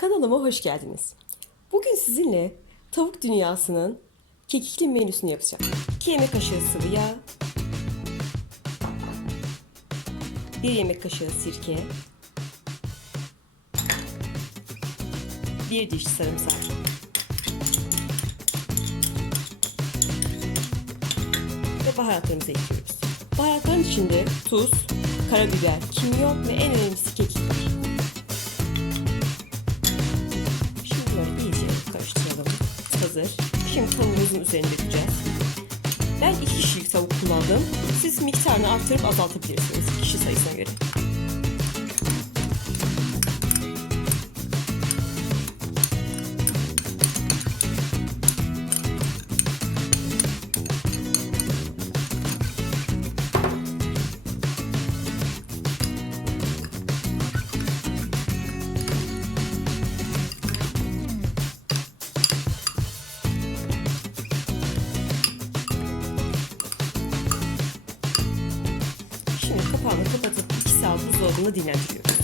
Kanalıma hoş geldiniz. Bugün sizinle tavuk dünyasının kekikli menüsünü yapacağım. 2 yemek kaşığı sıvı yağ, 1 yemek kaşığı sirke, 1 diş sarımsak, ve baharatlarımızı ekliyoruz. Baharatların içinde tuz, karabiber, kimyon ve en önemlisi Hazır. Şimdi tavuğumuzun üzerine dökeceğiz. Ben iki kişilik tavuk kullandım. Siz miktarını arttırıp azaltabilirsiniz kişi sayısına göre. Buzdolabında dinlendiriyoruz.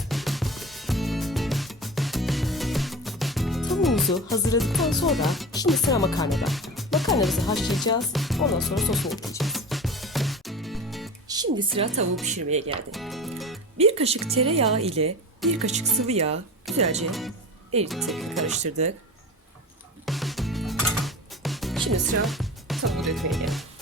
Tavuğumuzu hazırladıktan sonra şimdi sıra makarnada. Makarnamızı haşlayacağız. Ondan sonra sosunu ekleyeceğiz. Şimdi sıra tavuğu pişirmeye geldi. Bir kaşık tereyağı ile bir kaşık sıvı yağ güzelce erittik, karıştırdık. Şimdi sıra tavuğu dökmeye geldi.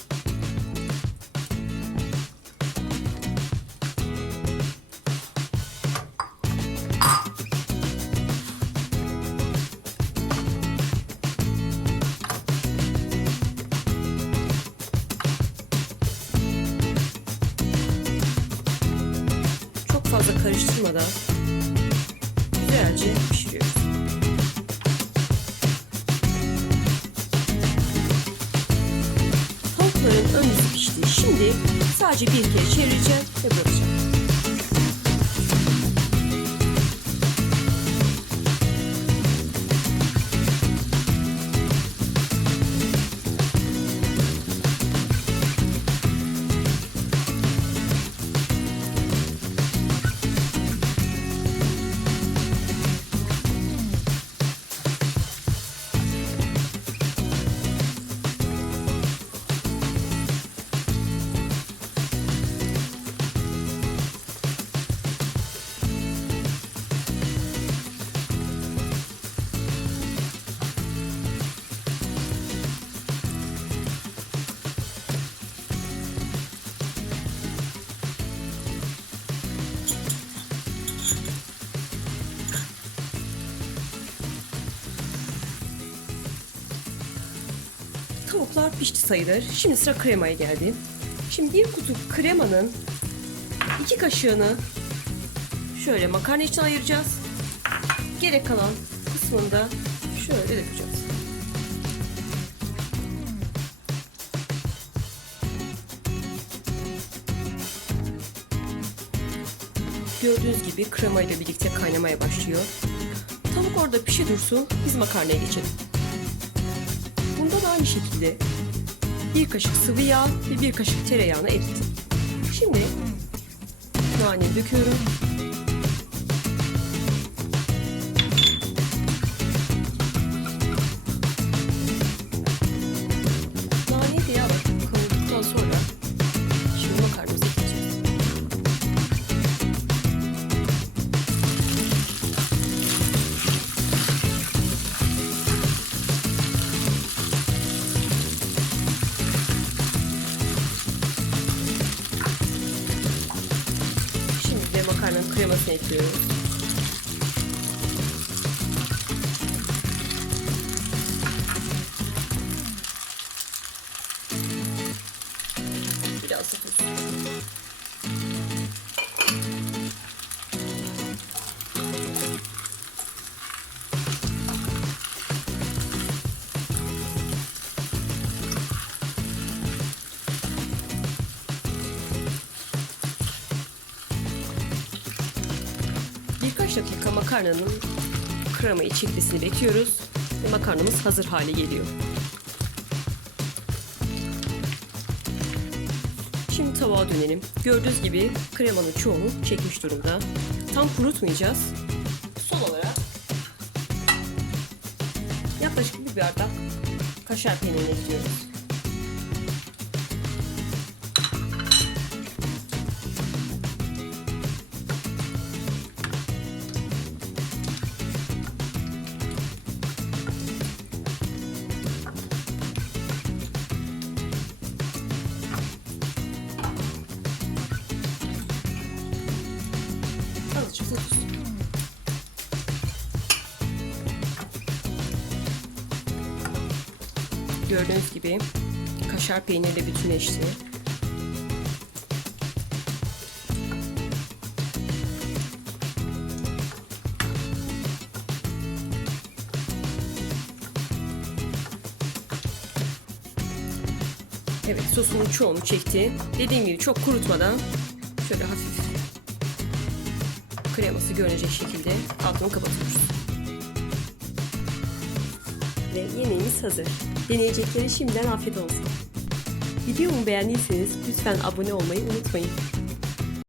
Fazla karıştırmadan güzelce pişiriyoruz. Tavukların ön yüzü pişti. Şimdi sadece bir kere çevireceğim ve bırakacağım. Tavuklar pişti sayılır. Şimdi sıra kremaya geldi. Şimdi bir kutu kremanın iki kaşığını şöyle makarna için ayıracağız. Gerek kalan kısmını da şöyle dökeceğiz. Gördüğünüz gibi krema ile birlikte kaynamaya başlıyor. Tavuk orada pişi dursun, biz makarnaya geçelim. Aynı şekilde bir kaşık sıvı yağ ve bir kaşık tereyağını erittim. Şimdi nane döküyorum. Creme of too. 5 dakika makarnanın kremayı çekmesini bekliyoruz. Ve makarnamız hazır hale geliyor. Şimdi tabağa dönelim. Gördüğünüz gibi kremanın çoğunu çekmiş durumda. Tam kurutmayacağız. Son olarak yaklaşık bir bardak kaşar peynirini ekliyoruz. Tuz. Gördüğünüz gibi kaşar peynirle bütünleşti. Evet sosunun çoğunu çekti. Dediğim gibi çok kurutmadan şöyle hafif görünecek şekilde altını kapatıyoruz. Ve yemeğimiz hazır. Deneyeceklere şimdiden afiyet olsun. Videomu beğendiyseniz lütfen abone olmayı unutmayın.